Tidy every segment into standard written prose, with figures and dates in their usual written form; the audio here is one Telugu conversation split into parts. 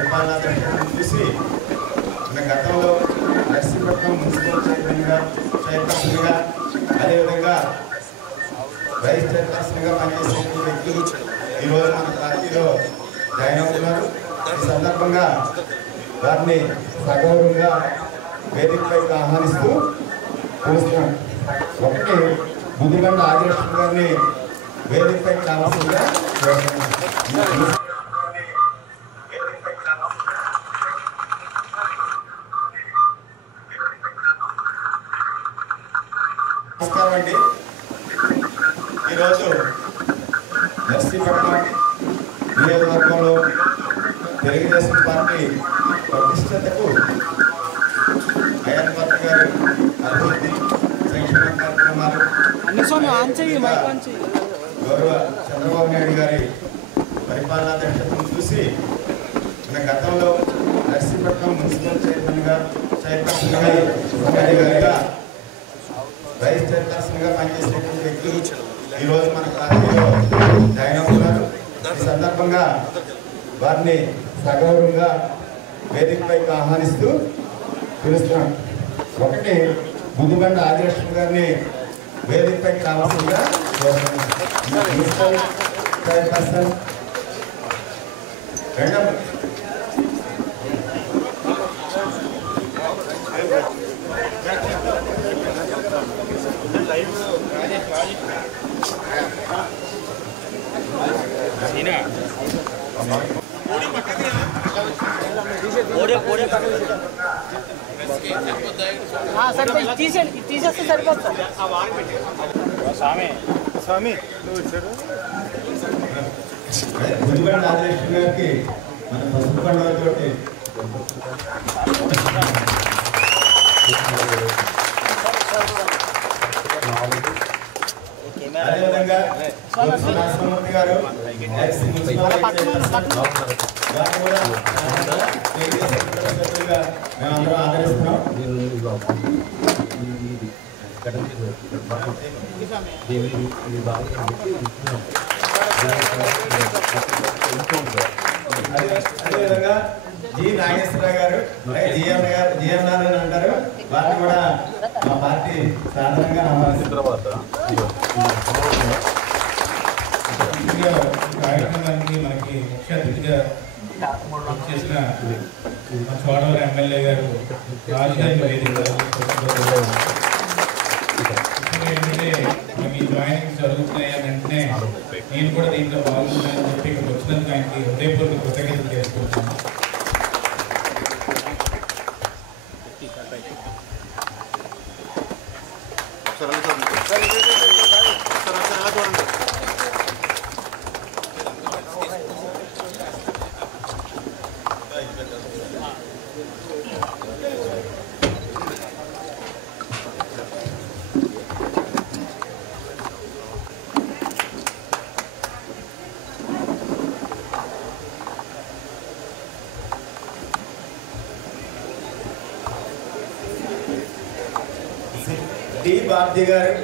పరిపాలనా దక్షతను చూసి మన గతంలో నర్సీపట్నం మున్సిపల్ చైర్పర్సన్గా అదేవిధంగా వైస్ చైర్పర్సన్గా పనిచేసే వ్యక్తులు ఈరోజు మన పార్టీలో జాయిన్ అవుతున్నారు. ఈ సందర్భంగా వారిని సగౌరవంగా వేదికపైకి ఆహ్వానిస్తూ పిలుస్తున్నాం. ఒకటి ముదిగండ ఆదిలక్ష్మి గారిని వేదికపైకి రావాల్సిందిగా నమస్కారం అండి. ఈరోజు నర్సీపట్నం నియోజకవర్గంలో తెలుగుదేశం పార్టీ ప్రతిష్టతకు అయ్యన్న గారు అభివృద్ధి సంక్షేమ కార్యక్రమాలు గౌరవ చంద్రబాబు నాయుడు గారి పరిపాలనా దక్షతను చూసి మన గతంలో నర్సీపట్నం మున్సిపల్ చైర్పర్సన్గా వైస్ చైర్పర్సన్గా పనిచేసేటువంటి వ్యక్తులు ఈరోజు మన పార్టీలో జాయిన్ అవుతున్నారు. ఈ సందర్భంగా వారిని సగౌరవంగా వేదికపైకి ఆహ్వానిస్తూ పిలుస్తున్నాం. ఒకటి ముదిగండ ఆదిలక్ష్మి గారిని వేదికపైకి రావాల్సిందిగా మున్సిపల్ చైర్పర్సన్ రెండవ తీసేస్తే సరిపోతుంది. ముదిగండ ఆదిలక్ష్మి గారికి మన పసుపు పండుగతోటి అదేవిధంగా నరసింహమూర్తి గారు మేమందరం ఆదరిస్తున్నాం. అదేవిధంగా జి నాగేశ్వరరావు గారు జిఎన్ఆర్ అని అంటారు. వారిని కూడా మా పార్టీ సాధారణంగా కార్యక్రమానికి మనకి ముఖ్య అతిథిగా చేసిన చోడవరం ఎమ్మెల్యే గారు ఏంటంటే మనకి జాయినింగ్ జరుగుతున్నాయి వెంటనే నేను కూడా దీంట్లో పాల్గొన్నానని చెప్పి ఇక్కడికి వచ్చినందుకు ఆయనకి హృదయపూర్వక కృతజ్ఞతలు చేసుకుంటున్నాను. డి బాబ్జీ గారు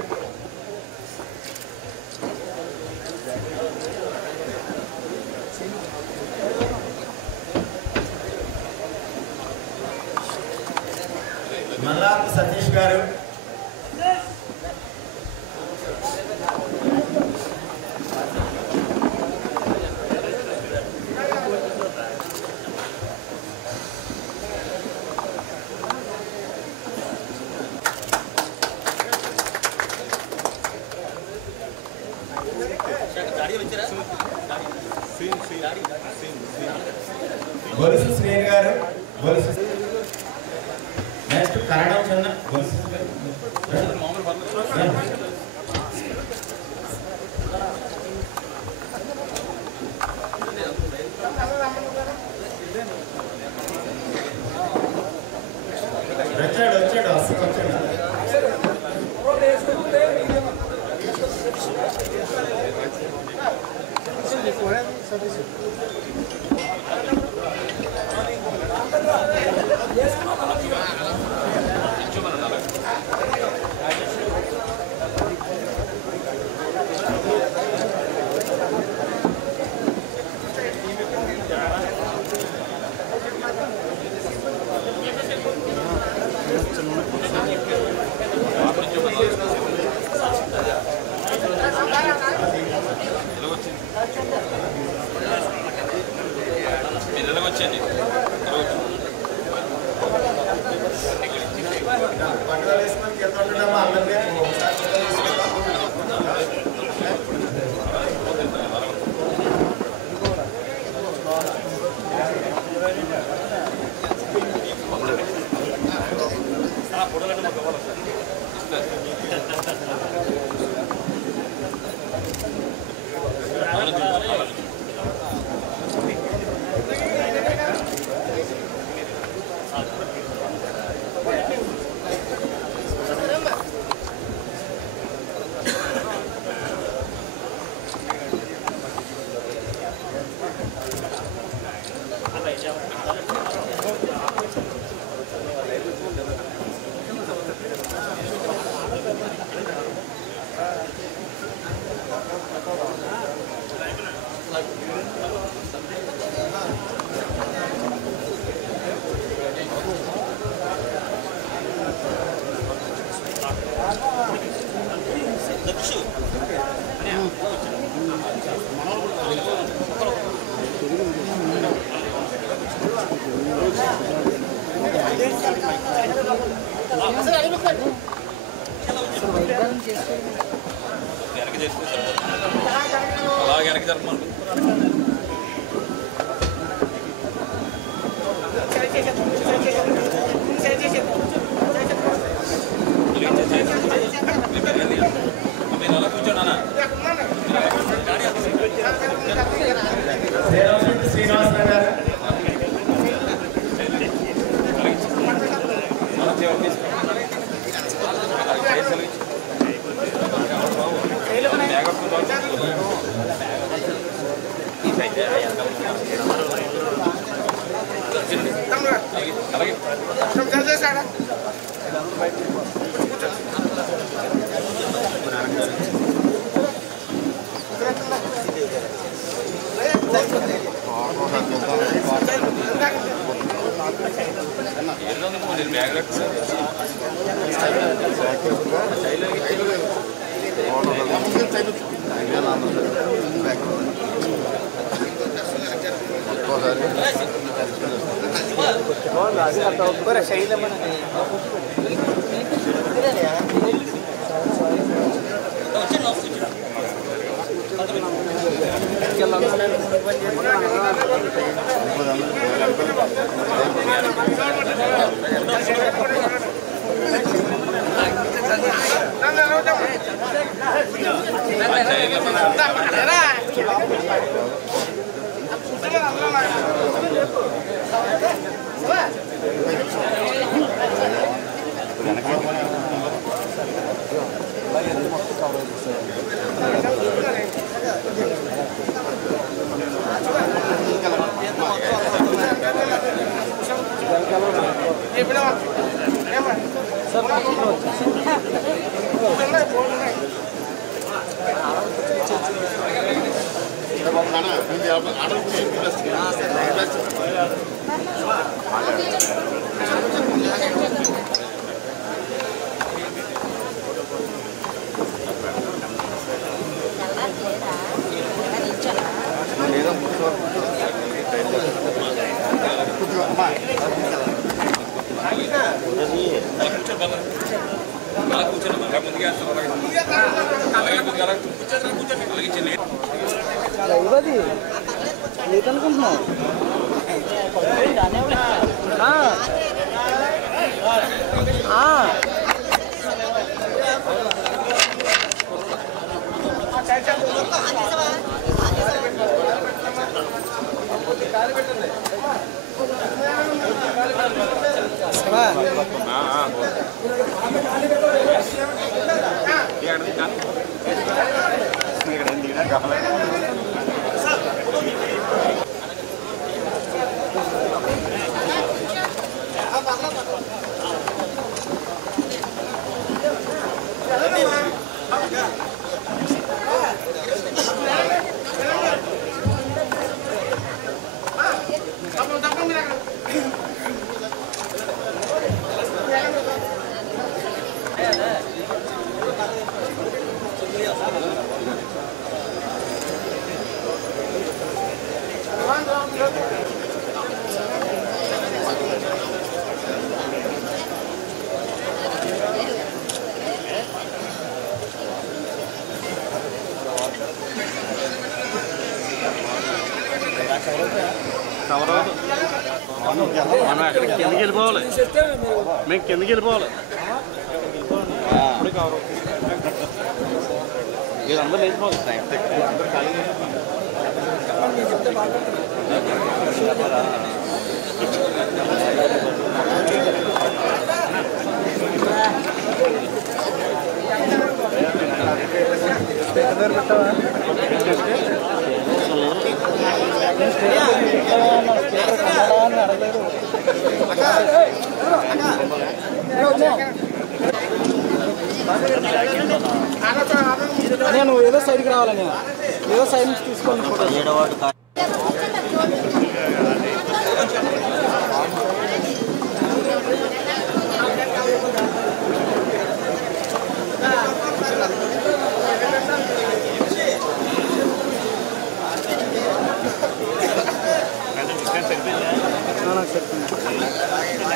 మల్లాపు సతీష్ గారు గొలుసు శ్రీని గారు గొలుసు నెక్స్ట్ కరణం చిన్న గొలుసు వచ్చాడు అసలు వచ్చాడు. మనం ఎక్కడికి కిందకి వెళ్ళిపోవాలి, మేము కిందకి వెళ్ళిపోవాలి. మీరు అందరూ వెళ్ళిపోవాలి. అందరూ ఖాళీ నేను ఏదో సైడ్కి రావాలని ఏదో సైడ్ నుంచి తీసుకోండి ఫోటో.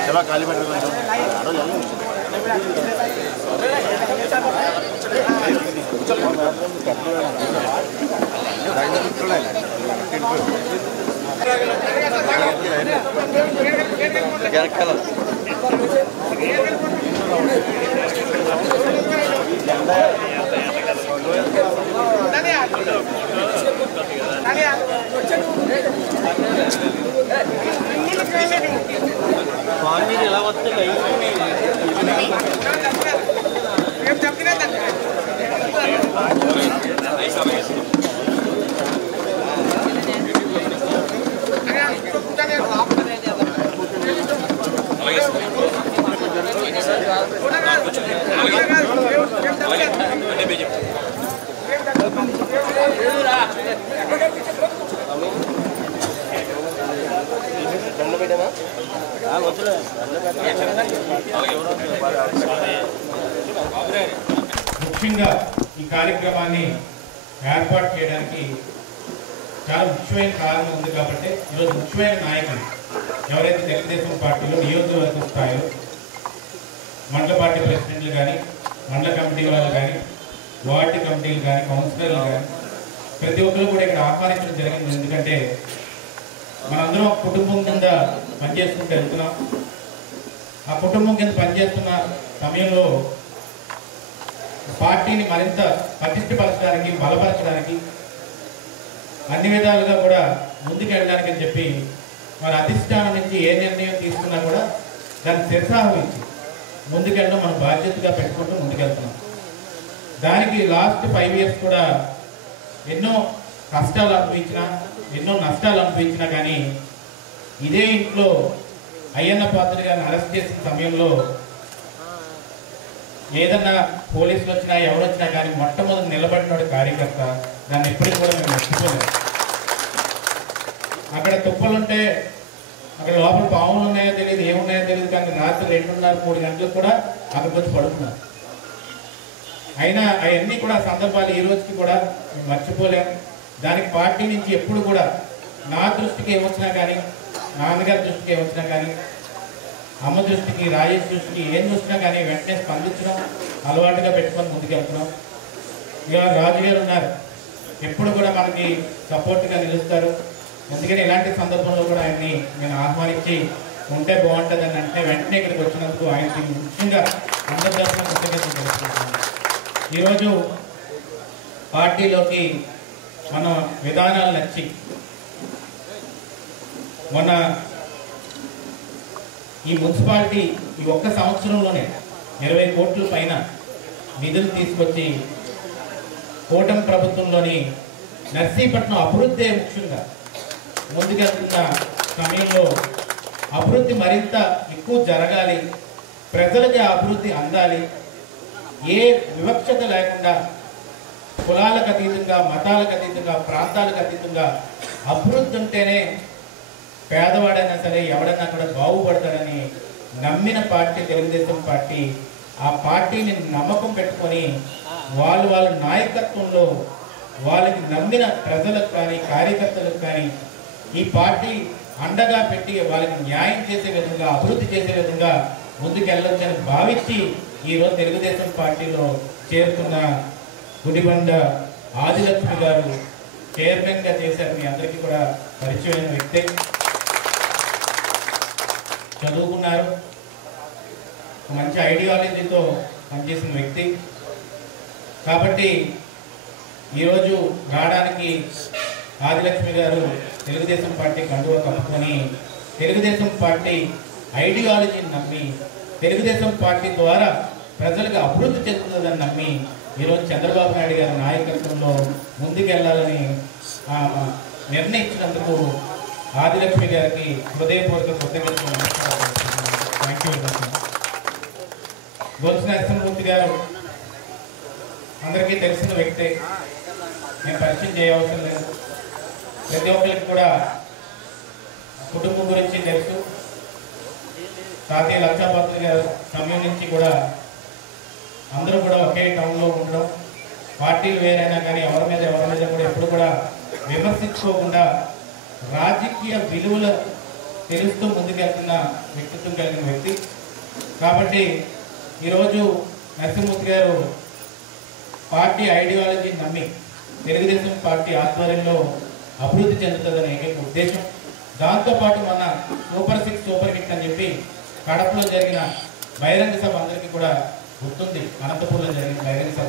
చాలా ఖాళీ పెట్టారు. మీరు ఎలా వస్తే ముఖ్యంగా ఈ కార్యక్రమాన్ని ఏర్పాటు చేయడానికి చాలా ముఖ్యమైన కారణం ఉంది కాబట్టి ఈరోజు ముఖ్యమైన నాయకులు ఎవరైతే తెలుగుదేశం పార్టీలో నియోజకవర్గ స్థాయిలో మండల పార్టీ ప్రెసిడెంట్లు కానీ మండల కమిటీ వాళ్ళు కానీ వార్డు కమిటీలు కానీ కౌన్సిలర్లు కానీ ప్రతి ఒక్కరు కూడా ఇక్కడ ఆహ్వానించడం జరిగింది. ఎందుకంటే మనందరం ఒక కుటుంబం కింద పనిచేసుకుంటూ వెళ్తున్నాం. ఆ కుటుంబం కింద పనిచేస్తున్న సమయంలో పార్టీని మరింత పటిష్టపరచడానికి బలపరచడానికి అన్ని విధాలుగా కూడా ముందుకు వెళ్ళడానికి అని చెప్పి మన అధిష్టానం నుంచి ఏ నిర్ణయం తీసుకున్నా కూడా దాన్ని శిరసావహించి ముందుకెళ్ళడం మన బాధ్యతగా పెట్టుకుంటూ ముందుకెళ్తున్నాం. దానికి లాస్ట్ 5 years కూడా ఎన్నో కష్టాలు అనుభవించినా ఎన్నో నష్టాలు అనుభవించినా కానీ ఇదే ఇంట్లో అయ్యన్న పాత్ర గారిని అరెస్ట్ చేసిన సమయంలో ఏదన్నా పోలీసులు వచ్చినా ఎవరు వచ్చినా కానీ మొట్టమొదటి నిలబడినోడు కార్యకర్త. దాన్ని ఎప్పటికీ కూడా మేము మర్చిపోలేము. అక్కడ తుప్పలుంటే అక్కడ లోపల పాములు ఉన్నాయో తెలియదు, ఏమున్నాయో తెలియదు, కానీ రాత్రి 2:30-3 గంటలకు కూడా అక్కడికి వచ్చి పడుతున్నారు. అయినా అవన్నీ కూడా సందర్భాలు ఈ రోజుకి కూడా మేము మర్చిపోలేము. దానికి పార్టీ నుంచి ఎప్పుడు కూడా నా దృష్టికి ఏమొచ్చినా కానీ, నాన్నగారి దృష్టికి ఏమొచ్చినా కానీ, అమ్మ దృష్టికి, రాజేష్ దృష్టికి ఏం చూసినా కానీ వెంటనే స్పందించడం అలవాటుగా పెట్టుకొని ముందుకెళ్తున్నాం. ఇక రాజు గారు ఉన్నారు, ఎప్పుడు కూడా మనకి సపోర్ట్గా నిలుస్తారు. అందుకని ఇలాంటి సందర్భంలో కూడా ఆయన్ని నేను ఆహ్వానించి ఉంటే బాగుంటుందని అంటే వెంటనే ఇక్కడికి వచ్చినందుకు ఆయనకి ముఖ్యంగా అందరి తరఫున కృతజ్ఞతలు తెలుసుకుంటున్నాను. ఈరోజు పార్టీలోకి మన విధానాలు నచ్చి మన ఈ మున్సిపాలిటీ ఈ ఒక్క సంవత్సరంలోనే 20 కోట్ల పైన నిధులు తీసుకొచ్చి కూటమి ప్రభుత్వంలోని నర్సీపట్నం అభివృద్ధి ముఖ్యంగా ముందుకెళ్తున్న సమయంలో అభివృద్ధి మరింత ఎక్కువ జరగాలి, ప్రజలకి ఆ అభివృద్ధి అందాలి, ఏ వివక్షత లేకుండా కులాలకు అతీతంగా, మతాలకు అతీతంగా, ప్రాంతాలకు అతీతంగా అభివృద్ధి ఉంటేనే పేదవాడైనా సరే ఎవడైనా కూడా బాగుపడతాడని నమ్మిన పార్టీ తెలుగుదేశం పార్టీ. ఆ పార్టీని నమ్మకం పెట్టుకొని వాళ్ళ నాయకత్వంలో వాళ్ళకి నమ్మిన ప్రజలకు కానీ కార్యకర్తలకు కానీ ఈ పార్టీ అండగా పెట్టి వాళ్ళకి న్యాయం చేసే విధంగా, అభివృద్ధి చేసే విధంగా ముందుకెళ్ళొచ్చని భావించి ఈరోజు తెలుగుదేశం పార్టీలో చేరుతున్న గుడిబండ ఆదిలక్ష్మి గారు చైర్మన్గా చేశారు. మీ అందరికీ కూడా పరిచయమైన వ్యక్తి. చదువుకున్నారు, మంచి ఐడియాలజీతో పనిచేసిన వ్యక్తి. కాబట్టి ఈరోజు రావడానికి ఆదిలక్ష్మి గారు తెలుగుదేశం పార్టీ కండువా కప్పుకొని తెలుగుదేశం పార్టీ ఐడియాలజీని నమ్మి తెలుగుదేశం పార్టీ ద్వారా ప్రజలకు అభివృద్ధి చెందుతుందని నమ్మి ఈరోజు చంద్రబాబు నాయుడు గారి నాయకత్వంలో ముందుకెళ్లాలని నిర్ణయించినందుకు ఆదిలక్ష్మి గారికి హృదయపూర్వక కృతజ్ఞతలు. Thank you. బొత్స నరసింహమూర్తి గారు అందరికీ తెలిసిన వ్యక్తే, నేను పరిచయం చేయవలసిన లేదు. ప్రతి ఒక్కరికి కూడా కుటుంబం గురించి తెలుసు. తాతయ్య లక్షాపత్రి గారు సమయం నుంచి కూడా అందరూ కూడా ఒకే టౌన్లో ఉండడం, పార్టీలు వేరైనా కానీ ఎవరి మీద కూడా ఎప్పుడు కూడా విమర్శించుకోకుండా రాజకీయ విలువలు తెలుస్తూ ముందుకెళ్తున్న వ్యక్తిత్వం కలిగిన వ్యక్తి. కాబట్టి ఈరోజు నరసింహమూర్తి గారు పార్టీ ఐడియాలజీ నమ్మి తెలుగుదేశం పార్టీ ఆధ్వర్యంలో అభివృద్ధి చెందుతుందనే ఏకైక ఉద్దేశం. దాంతోపాటు మన సూపర్ 6 సూపర్ హిట్ అని చెప్పి కడపలో జరిగిన బహిరంగ సభ అందరికీ కూడా గుర్తుంది. అనంతపూర్లో జరిగిన బహిరంగ సభ.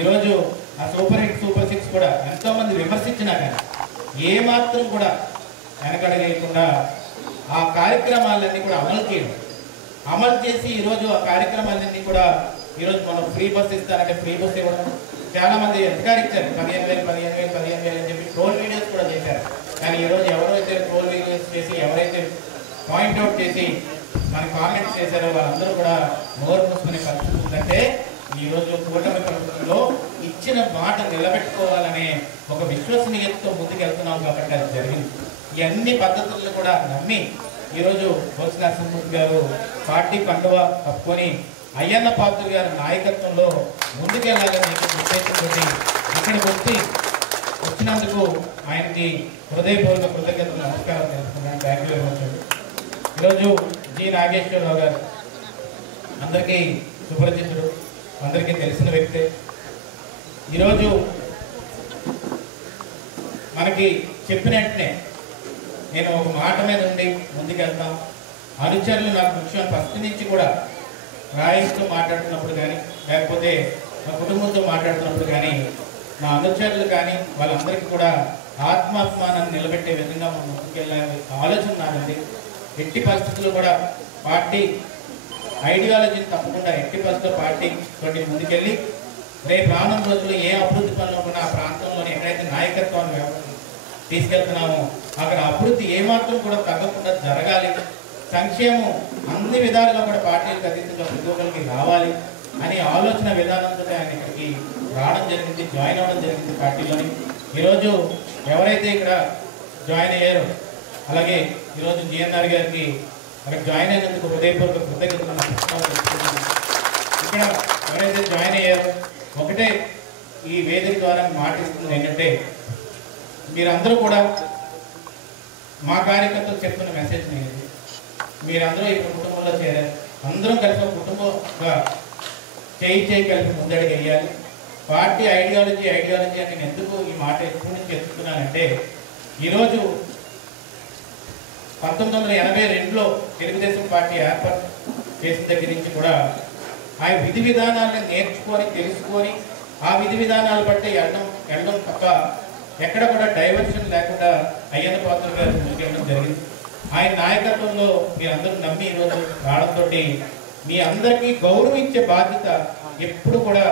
ఈరోజు ఆ సూపర్ హిట్ సూపర్ 6 కూడా ఎంతోమంది విమర్శించినా కానీ ఏమాత్రం కూడా వెనకడగేయకుండా ఆ కార్యక్రమాలన్నీ కూడా అమలు చేసి ఈరోజు ఆ కార్యక్రమాలన్నీ కూడా ఈరోజు మనం ఫ్రీ బస్ ఇస్తారంటే ఫ్రీ బస్ ఇవ్వడం, చాలా మంది ఎంతగానే ఇచ్చారు 15,000 అని చెప్పి ట్రోల్ వీడియోస్ కూడా చేశారు. కానీ ఈరోజు ఎవరైతే ట్రోల్ వీడియోస్ చేసి ఎవరైతే పాయింట్అవుట్ చేసి మన కామెంట్స్ చేశారో వాళ్ళందరూ కూడా నోరు మూసుకునే పరిస్థితి ఉందంటే ఈరోజు కూటమి ప్రభుత్వంలో ఇచ్చిన మాట నిలబెట్టుకోవాలనే ఒక విశ్వసనీయతతో ముందుకెళ్తున్నాం కాబట్టి అది జరిగింది. ఇవన్నీ పద్ధతులను కూడా నమ్మి ఈరోజు బొత్స నరసింహమూర్తి గారు పార్టీ కండువా కప్పుకొని అయ్యన్న పాత్రుడు గారి నాయకత్వంలో ముందుకెళ్లాలని ఉద్దేశంతో ఇక్కడికి వచ్చినందుకు ఆయనకి హృదయపూర్వక కృతజ్ఞతలు, నమస్కారం తెలుసుకున్నాను. Thank you very much. ఈరోజు జి నాగేశ్వరరావు గారు అందరికీ సుపరిచితుడు, అందరికీ తెలిసిన వ్యక్తే. ఈరోజు మనకి చెప్పిన వెంటనే నేను ఒక మాట మీద ఉండి ముందుకెళ్తాం. అనుచరులు నాకు ముఖ్యం. ఫస్ట్ నుంచి కూడా రాయిస్తో మాట్లాడుతున్నప్పుడు కానీ లేకపోతే మా కుటుంబంతో మాట్లాడుతున్నప్పుడు కానీ మా అనుచరులు కానీ వాళ్ళందరికీ కూడా ఆత్మాభిమానాన్ని నిలబెట్టే విధంగా మనం ముందుకెళ్ళే ఆలోచన నాదండి. ఎట్టి పరిస్థితుల్లో కూడా పార్టీ ఐడియాలజీని తప్పకుండా ఎట్టి పరిస్థితుల్లో పార్టీ తోటి ముందుకెళ్ళి రేపు రానున్న రోజుల్లో ఏ అభివృద్ధి పనులు కూడా ఆ ప్రాంతంలోని ఎక్కడైతే నాయకత్వాన్ని తీసుకెళ్తున్నామో అక్కడ అభివృద్ధి ఏమాత్రం కూడా తగ్గకుండా జరగాలి. సంక్షేమం అన్ని విధాలుగా కూడా పార్టీలకు అతీతంగా ఉద్యోగులకి రావాలి అనే ఆలోచన విధానంతో ఆయన ఇక్కడికి రావడం జరిగింది, జాయిన్ అవ్వడం జరిగింది పార్టీలోని. ఈరోజు ఎవరైతే ఇక్కడ జాయిన్ అయ్యారో అలాగే ఈరోజు జిఎన్ఆర్ గారికి అక్కడ జాయిన్ అయినందుకు హృదయపూర్వక కృతజ్ఞతలు. ఇక్కడ ఎవరైతే జాయిన్ అయ్యారో ఒకటే ఈ వేదిక ద్వారా మాటిస్తుంది ఏంటంటే మీరందరూ కూడా మా కార్యకర్తలు చెప్తున్న మెసేజ్ నేను, మీరందరూ ఈ కుటుంబంలో చేరారు, అందరం కలిసి ఒక కుటుంబంగా చేయి కలిపి ముందడుగు వేయాలి. పార్టీ ఐడియాలజీ అని నేను ఎందుకు ఈ మాట ఎప్పటి నుంచి చెప్తున్నానంటే ఈరోజు 1982లో తెలుగుదేశం పార్టీ ఏర్పాటు చేసిన దగ్గర నుంచి కూడా ఆ విధి విధానాలను నేర్చుకొని తెలుసుకొని ఆ విధి విధానాలు బట్టి వెళ్ళడం తప్ప ఎక్కడ కూడా డైవర్షన్ లేకుండా అయ్యన్న పాత్రుడు గారు ముందుకెళ్ళడం జరిగింది. ఆయన నాయకత్వంలో మీరందరూ నమ్మి ఈరోజు రావడంతో మీ అందరికీ గౌరవం ఇచ్చే బాధ్యత ఎప్పుడు కూడా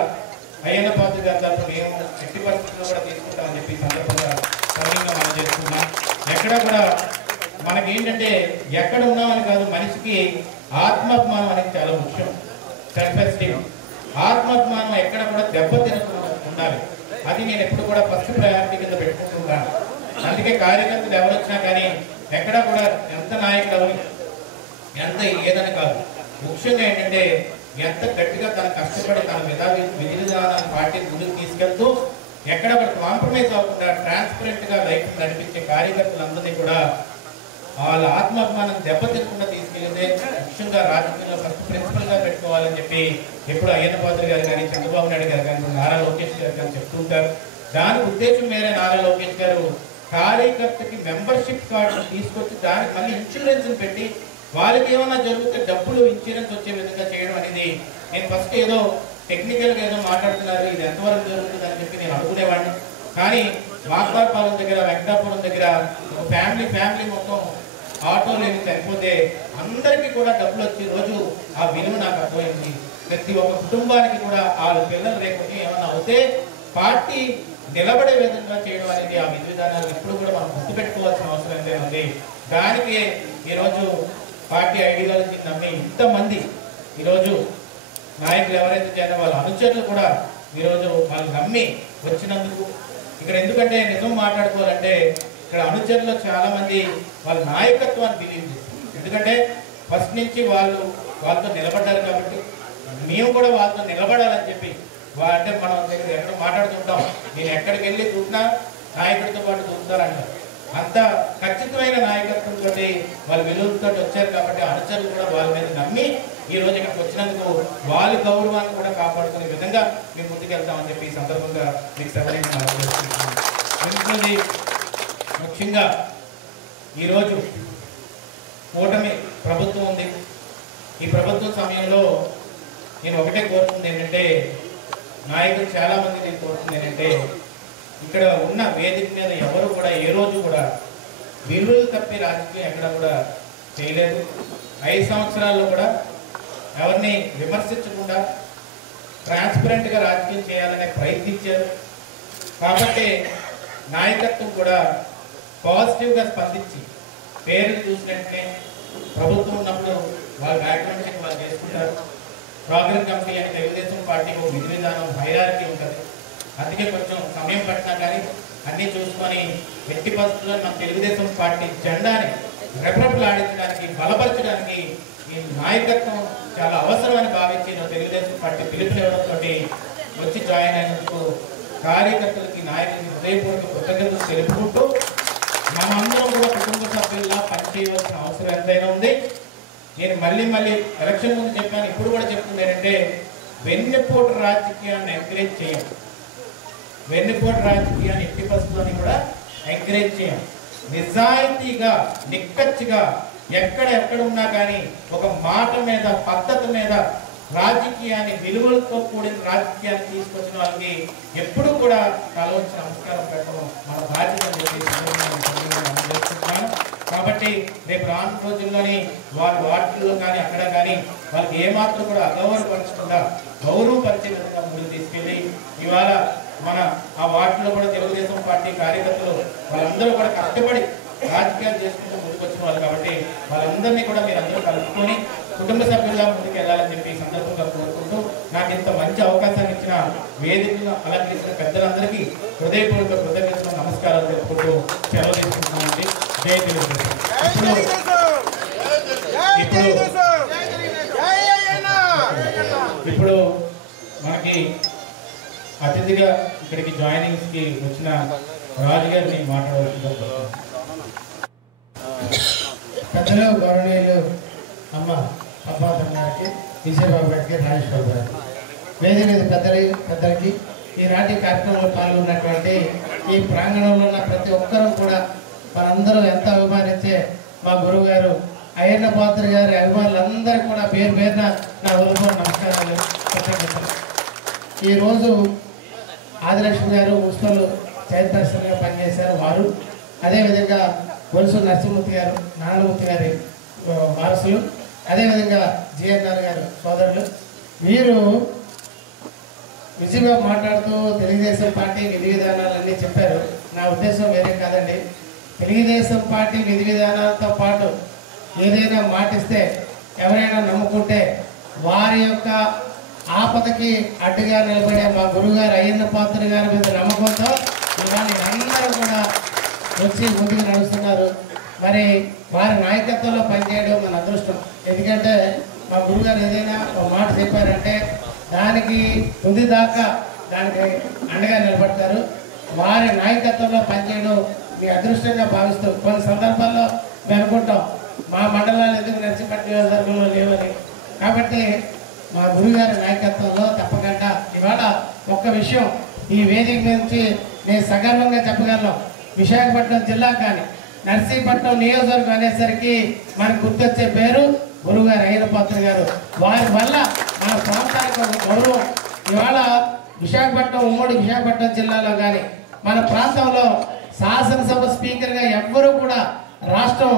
అయ్యన్న పాత్రుడు గారి తరఫున మేము ఎట్టి పరిస్థితుల్లో కూడా తీసుకుంటామని చెప్పి సందర్భంగా సౌర్యంగా మనం చేసుకున్నాం. ఎక్కడ కూడా మనకేంటంటే ఎక్కడ ఉన్నామని కాదు, మనిషికి ఆత్మాభిమానం అనేది చాలా ముఖ్యం. సెల్ఫ్ ఎస్టీమ్, ఆత్మాభిమానం ఎక్కడ కూడా దెబ్బతినకుండా ఉండాలి. అది నేను ఎప్పుడు కూడా ఫస్ట్ ప్రయారిటీ కింద పెట్టుకుంటున్నాను. అందుకే కార్యకర్తలు ఎవరు వచ్చినా కానీ ఎక్కడ కూడా ఎంత నాయకులు ఎంత ఏదని కాదు, ముఖ్యంగా ఏంటంటే ఎంత గట్టిగా తన కష్టపడి తన విధి విధానాన్ని పార్టీ ముందుకు తీసుకెళ్తూ ఎక్కడ కూడా కాంప్రమైజ్ అవ్వకుండా ట్రాన్స్పరెంట్గా లైఫ్ నడిపించే కార్యకర్తలందరినీ కూడా వాళ్ళ ఆత్మాభిమానం దెబ్బతినకుండా తీసుకెళ్తే ముఖ్యంగా రాజకీయంలో ఫస్ట్ ప్రిన్సిపల్గా పెట్టుకోవాలని చెప్పి ఎప్పుడు అయ్యన్న పాత్రుడు గారు కానీ చంద్రబాబు నాయుడు గారు కానీ నారా లోకేష్ గారు కానీ చెప్తూ ఉంటారు. దాని ఉద్దేశం మేరే నారా లోకేష్ గారు కార్యకర్తకి మెంబర్షిప్ కార్డు తీసుకొచ్చి దానికి మళ్ళీ ఇన్సూరెన్స్ పెట్టి వాళ్ళకి ఏమైనా జరిగితే డబ్బులు ఇన్సూరెన్స్ వచ్చే విధంగా చేయడం అనేది నేను ఫస్ట్ ఏదో టెక్నికల్గా ఏదో మాట్లాడుతున్నారు, ఇది ఎంతవరకు జరుగుతుంది అని చెప్పి నేను అనుకునేవాడిని. కానీ మాక్వారపాలెం దగ్గర, వెంకటాపురం దగ్గర ఒక ఫ్యామిలీ మొత్తం ఆటోలు వెళ్ళి చనిపోతే అందరికీ కూడా డబ్బులు వచ్చే రోజు ఆ విలువ నాకు అర్థమైంది. ప్రతి ఒక్క కుటుంబానికి కూడా వాళ్ళ పిల్లలు రేపటి ఏమన్నా అవుతే పార్టీ నిలబడే విధంగా చేయడం అనేది ఆ విధి విధానాలు ఎప్పుడు కూడా మనం గుర్తుపెట్టుకోవాల్సిన అవసరం ఏంటంటే దానికి ఈరోజు పార్టీ ఐడియాలజీ నమ్మి ఇంతమంది ఈరోజు నాయకులు ఎవరైతే చేయాలో వాళ్ళ అనుచరులు కూడా ఈరోజు వాళ్ళు నమ్మి వచ్చినందుకు ఇక్కడ ఎందుకంటే నిజం మాట్లాడుకోవాలంటే ఇక్కడ అనుచరులు చాలా మంది వాళ్ళ నాయకత్వాన్ని బిలీవ్ చేస్తారు. ఎందుకంటే ఫస్ట్ నుంచి వాళ్ళతో నిలబడ్డారు కాబట్టి మేము కూడా వాళ్ళతో నిలబడాలని చెప్పి అంటే మనం ఎక్కడ మాట్లాడుతుంటాం, నేను ఎక్కడికి వెళ్ళి చూసినా నాయకుడితో పాటు చూస్తారంటారు. అంత ఖచ్చితమైన నాయకత్వంతో వాళ్ళ విలువలతో వచ్చారు కాబట్టి అనుచరులు కూడా వాళ్ళ మీద నమ్మి ఈ రోజు ఇక్కడికి వచ్చినందుకు వాళ్ళ గౌరవాన్ని కూడా కాపాడుకునే విధంగా మేము ముందుకెళ్తామని చెప్పి ఈ సందర్భంగా మీకు సెలవు. ముఖ్యంగా ఈరోజు కూటమి ప్రభుత్వం ఉంది. ఈ ప్రభుత్వం సమయంలో నేను ఒకటే కోరుతుంది ఏంటంటే నాయకులు చాలా మంది నేను కోరుతుంది ఏంటంటే ఇక్కడ ఉన్న వేదిక మీద ఎవరు కూడా ఏ రోజు కూడా విలువలు తప్పి రాజకీయం ఎక్కడ కూడా చేయలేదు. 5 సంవత్సరాల్లో కూడా ఎవరిని విమర్శించకుండా ట్రాన్స్పరెంట్గా రాజకీయం చేయాలనే ప్రయత్నించారు. కాబట్టి నాయకత్వం కూడా పాజిటివ్గా స్పందించి పేర్లు చూసినట్టే ప్రభుత్వం ఉన్నప్పుడు వాళ్ళ బ్యాక్గ్రౌండ్ చెక్ వాళ్ళు చేసుకుంటారు. ప్రోగ్రామ్ కమిటీ అని తెలుగుదేశం పార్టీకి ఒక విధి విధానం హైరార్కీ ఉంటుంది. అందుకే కొంచెం సమయం పట్టినా కానీ అన్నీ చూసుకొని ఎట్టి పరిస్థితుల్లో మన తెలుగుదేశం పార్టీ జెండాని రెపరెపలాడించడానికి బలపరచడానికి ఈ నాయకత్వం చాలా అవసరమని భావించి తెలుగుదేశం పార్టీ పిలుపునివ్వడంతో వచ్చి జాయిన్ అయినందుకు కార్యకర్తలకి నాయకులకి హృదయపూర్వక కృతజ్ఞతలు తెలుపుకుంటూ మనమందరం కూడా కుటుంబ సభ్యుల్లా పనిచేయవలసిన అవసరం ఎంతైనా ఉంది. నేను మళ్ళీ ఎలక్షన్ ముందు చెప్పాను, ఇప్పుడు కూడా చెప్తుంది ఏంటంటే వెన్నెపోటు రాజకీయాన్ని ఎంకరేజ్ చేయం. వెన్నెపోటు రాజకీయాన్ని ఎట్టి పరిస్థితుల్లోని కూడా ఎంకరేజ్ చేయం. నిజాయితీగా నిక్కచ్చిగా ఎక్కడ ఉన్నా కానీ ఒక మాట మీద పద్ధతి మీద రాజకీయాన్ని విలువలతో కూడిన రాజకీయాన్ని తీసుకొచ్చిన వాళ్ళకి ఎప్పుడు కూడా కలవచ్చిన నమస్కారం పెట్టడం మన బాధ్యత అని చెప్పి అనుభవిస్తున్నాను. కాబట్టి రేపు రాను రోజుల్లోని వారి వార్డుల్లో కానీ అక్కడ కానీ వాళ్ళకి ఏమాత్రం కూడా అగౌరవపరచకుండా గౌరవపరిచే విధంగా ముందుకు తీసుకెళ్ళి ఇవాళ మన ఆ వార్డులో కూడా తెలుగుదేశం పార్టీ కార్యకర్తలు వాళ్ళందరూ కూడా కష్టపడి రాజకీయాలు చేసుకుంటూ ముందుకు వచ్చిన వాళ్ళు కాబట్టి వాళ్ళందరినీ కూడా మీరు అందరూ కలుపుకొని కుటుంబ సభ్యులుగా ముందుకు వెళ్ళాలని చెప్పి ఈ సందర్భంగా కోరుకుంటూ నాకు ఇంత మంచి అవకాశాన్ని ఇచ్చిన వేదికను అలంకరించిన పెద్దలందరికీ హృదయపూర్వక కృతజ్ఞతలు నమస్కారాలు తెలుపుకుంటూ సెలవు తీసుకుంటున్నామండి. జై తెలుగుదేశం. ఇప్పుడు మనకి అతిథిగా ఇక్కడికి జాయినింగ్స్ కి వచ్చిన రాజు గారిని మాట్లాడుతుంటారు. పెద్దలు గౌరవనీయులు అమ్మ అబ్బాతం గారికి, విజయబాబు గారికి, రాజేష్ బాబు గారికి, వేదిక మీద పెద్దలకి ఈనాటి కార్యక్రమంలో పాల్గొన్నటువంటి ఈ ప్రాంగణంలో ఉన్న ప్రతి ఒక్కరూ కూడా మనందరూ ఎంత అభిమానించే మా గురువు గారు అయ్యన్న పాత్ర గారి అభిమానులందరూ కూడా పేరున నా హృదయపూర్వక నమస్కారాలు. ఈరోజు ఆదిలక్ష్మి గారు మున్సిపల్ చైర్పర్సన్గా పనిచేశారు వారు. అదేవిధంగా గొలుసు నరసింహమూర్తి గారు నారాయణమూర్తి గారి వారసులు, అదేవిధంగా జిఎన్ఆర్ గారు సోదరులు. వీరు విజయబాబు మాట్లాడుతూ తెలుగుదేశం పార్టీ విధి విధానాలన్నీ చెప్పారు. నా ఉద్దేశం వేరే కాదండి. తెలుగుదేశం పార్టీ విధి విధానాలతో పాటు ఏదైనా మాటిస్తే ఎవరైనా నమ్ముకుంటే వారి యొక్క ఆపదకి అడ్డుగా నిలబడే మా గురువుగారు అయ్యన్న పాత్ర గారి మీద నమ్మకంతో ఇవాళ అందరూ కూడా వచ్చి ముందుకు నడుస్తున్నారు. మరి వారి నాయకత్వంలో పనిచేయడం మన అదృష్టం. ఎందుకంటే మా గురువుగారు ఏదైనా ఒక మాట చెప్పారంటే దానికి తుది దాకా దానికి అండగా నిలబడతారు. వారి నాయకత్వంలో పనిచేయడం మీ అదృష్టంగా భావిస్తూ కొన్ని సందర్భాల్లో మేము అనుకుంటాం మా మండలాలు ఎందుకు నర్సీపట్నం నియోజకవర్గంలో లేవని. కాబట్టి మా గురువుగారి నాయకత్వంలో తప్పకుండా ఇవాళ ఒక్క విషయం ఈ వేదిక నుంచి నేను సగర్వంగా చెప్పగలను. విశాఖపట్నం జిల్లా కానీ నర్సీపట్నం నియోజకవర్గం అనేసరికి మనకు గుర్తొచ్చే పేరు గురుగారు అయ్యనపాత్ర గారు. వారి వల్ల మన ప్రాంతానికి ఒక గౌరవం. ఇవాళ విశాఖపట్నం, ఉమ్మడి విశాఖపట్నం జిల్లాలో కానీ మన ప్రాంతంలో శాసనసభ స్పీకర్గా ఎవ్వరూ కూడా రాష్ట్రం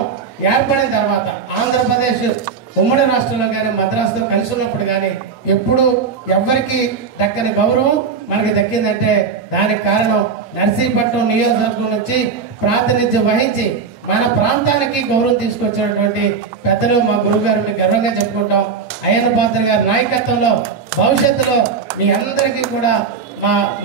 ఏర్పడిన తర్వాత ఆంధ్రప్రదేశ్ ఉమ్మడి రాష్ట్రంలో కానీ మద్రాసులో కలిసి ఉన్నప్పుడు కానీ ఎప్పుడు ఎవ్వరికి దక్కని గౌరవం మనకి దక్కిందంటే దానికి కారణం నర్సీపట్నం నియోజకవర్గం నుంచి ప్రాతినిధ్యం వహించి మన ప్రాంతానికి గౌరవం తీసుకొచ్చినటువంటి పెద్దలు మా గురుగారు. మీకు గర్వంగా చెప్పుకుంటాం. అయ్యనపాత్ర గారి నాయకత్వంలో భవిష్యత్తులో మీ అందరికీ కూడా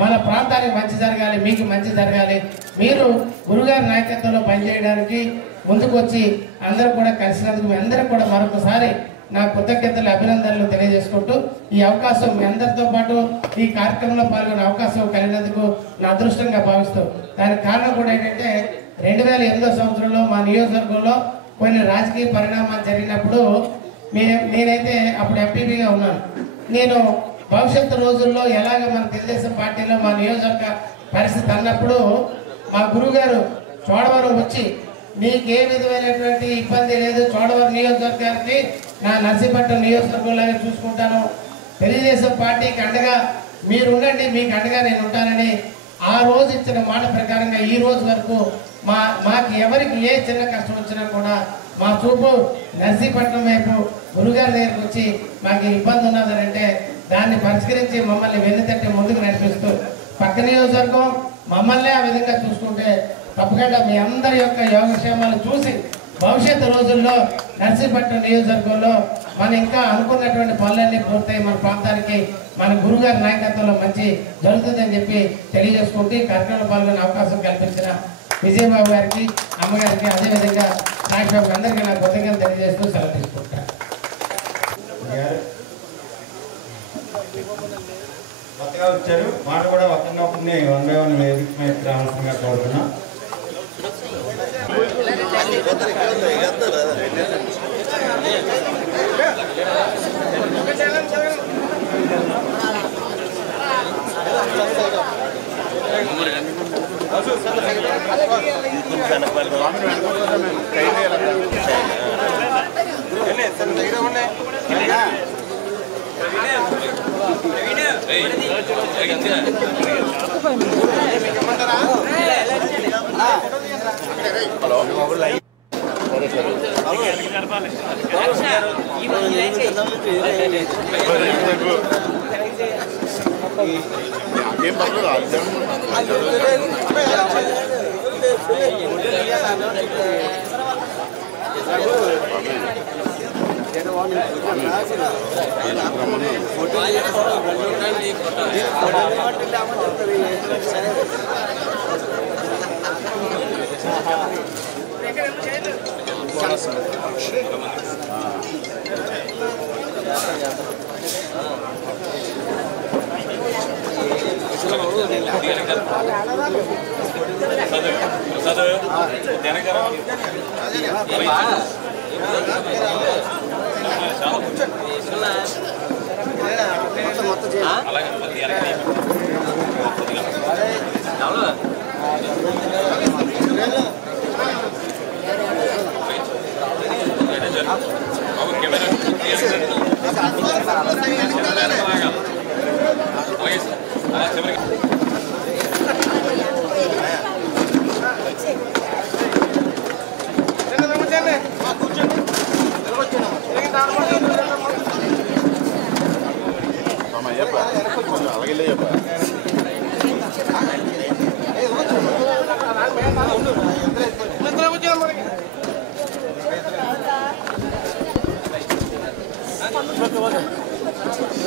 మన ప్రాంతానికి మంచి జరగాలి, మీకు మంచి జరగాలి. మీరు గురుగారి నాయకత్వంలో పనిచేయడానికి ముందుకు వచ్చి అందరూ కూడా కలిసినందుకు మీ అందరూ కూడా మరొకసారి నా కృతజ్ఞతలు, అభినందనలు తెలియజేసుకుంటూ ఈ అవకాశం మీ అందరితో పాటు ఈ కార్యక్రమంలో పాల్గొనే అవకాశం కలిగినందుకు నా అదృష్టంగా భావిస్తూ, దానికి కారణం కూడా ఏంటంటే 2008 సంవత్సరంలో మా నియోజకవర్గంలో కొన్ని రాజకీయ పరిణామాలు జరిగినప్పుడు నేనైతే అప్పుడు ఎంపీగా ఉన్నాను. నేను భవిష్యత్తు రోజుల్లో ఎలాగ మన తెలుగుదేశం పార్టీలో మా నియోజకవర్గ పరిస్థితి అన్నప్పుడు మా గురుగారు చోడవరం వచ్చి నీకే విధమైనటువంటి ఇబ్బంది లేదు, చోడవరం నియోజకవర్గానికి నా నర్సీపట్నం నియోజకవర్గంలాగా చూసుకుంటాను, తెలుగుదేశం పార్టీకి అండగా మీరు ఉండండి, మీకు అండగా నేను ఉంటానని ఆ రోజు ఇచ్చిన మాట ప్రకారంగా ఈ రోజు వరకు మాకు ఎవరికి ఏ చిన్న కష్టం వచ్చినా కూడా మా చూపు నర్సీపట్నం వైపు గురుగారి దగ్గరకు వచ్చి మాకు ఇబ్బంది ఉన్నదంటే దాన్ని పరిష్కరించి మమ్మల్ని వెన్నుతట్టి ముందుకు నడిపిస్తూ పక్క నియోజకవర్గం మమ్మల్ని ఆ విధంగా చూసుకుంటే తప్పకుండా మీ అందరి యొక్క యోగక్షేమాలు చూసి భవిష్యత్తు రోజుల్లో నర్సీపట్నం నియోజకవర్గంలో మనం ఇంకా అనుకున్నటువంటి పనులన్నీ పూర్తయి మన ప్రాంతానికి మన గురుగారి నాయకత్వంలో మంచి జరుగుతుందని చెప్పి తెలియజేసుకుంటూ ఈ కార్యక్రమంలో పాల్గొనే అవకాశం కల్పించిన విజయబాబు గారికి, అమ్మగారికి, అదేవిధంగా నాగబాబు అందరికీ నా కృతజ్ఞతలు తెలియజేస్తూ సెలవు తీసుకుంటాను. కొత్తగా వచ్చారు, మాట కూడా ఒకరినొకరిని వన్ వేదిక మీద రావాల్సిందిగా కోరుతున్నాం.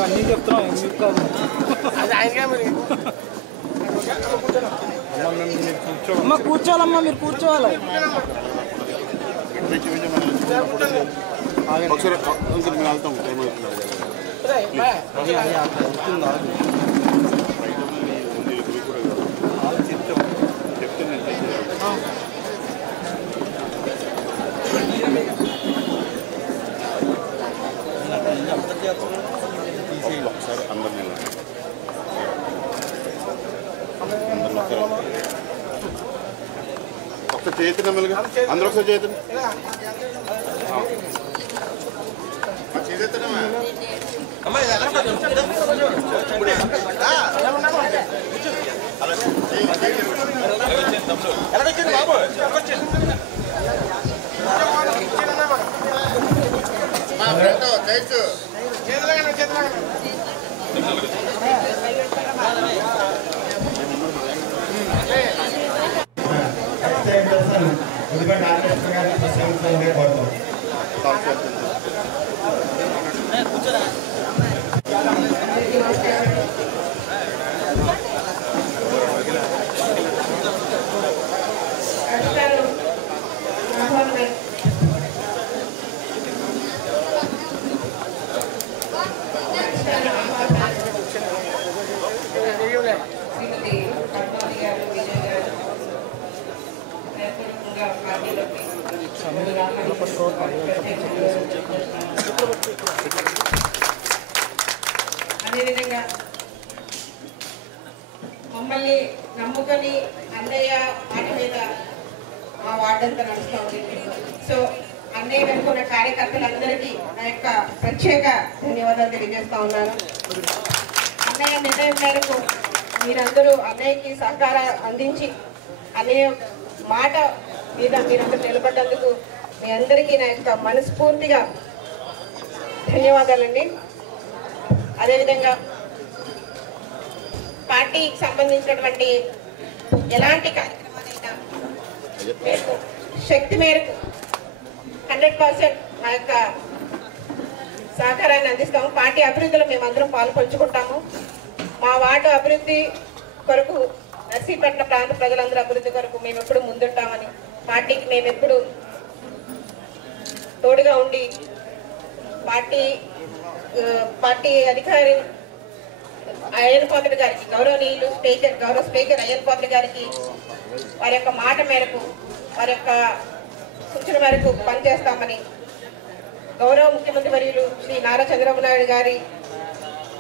అన్నీ చెప్తున్నాం మీకు కాదు. అమ్మ కూర్చోవాలమ్మా, మీరు కూర్చోవాలి. ఒకసారి చేతున్నమ్మలుగా అందరూ ఒకసారి చేతులు ఎందుకంటే ఆర్కెస్ట్రా గారిని ప్రశంసంగా కోరుతాం. అదేవిధంగా మమ్మల్ని నమ్ముకొని అన్నయ్య మాట మీద మా వార్డంతా నడుస్తూ ఉంటుంది. సో అన్నయ్య వెనుకున్న కార్యకర్తలందరికీ నా యొక్క ప్రత్యేక ధన్యవాదాలు తెలియజేస్తా ఉన్నాను. అన్నయ్య నిర్ణయం మేరకు మీరందరూ అన్నయ్యకి సహకారం అందించి అన్నయ్య మాట మీద మీరందరూ నిలబడ్డందుకు మీ అందరికీ నా యొక్క మనస్ఫూర్తిగా ధన్యవాదాలండి. అదేవిధంగా పార్టీకి సంబంధించినటువంటి ఎలాంటి కార్యక్రమాలైనా మీకు శక్తి మేరకు 100% మా యొక్క సహకారాన్ని అందిస్తాము. పార్టీ అభివృద్ధిలో మేమందరం పాల్పంచుకుంటాము. మా వార్డు అభివృద్ధి కొరకు నర్సీపట్నం ప్రాంత ప్రజలందరూ అభివృద్ధి కొరకు మేము ఎప్పుడు ముందుంటామని పార్టీకి మేము ఎప్పుడు తోడుగా ఉండి పార్టీ అధికారి అయ్యన్ పాత్ర గారికి గౌరవనీయులు గౌరవ స్పీకర్ అయ్యన్ పాత్ర గారికి వారి యొక్క మాట మేరకు వారి యొక్క సూచన మేరకు పనిచేస్తామని గౌరవ ముఖ్యమంత్రి వర్యులు శ్రీ నారా చంద్రబాబు నాయుడు గారి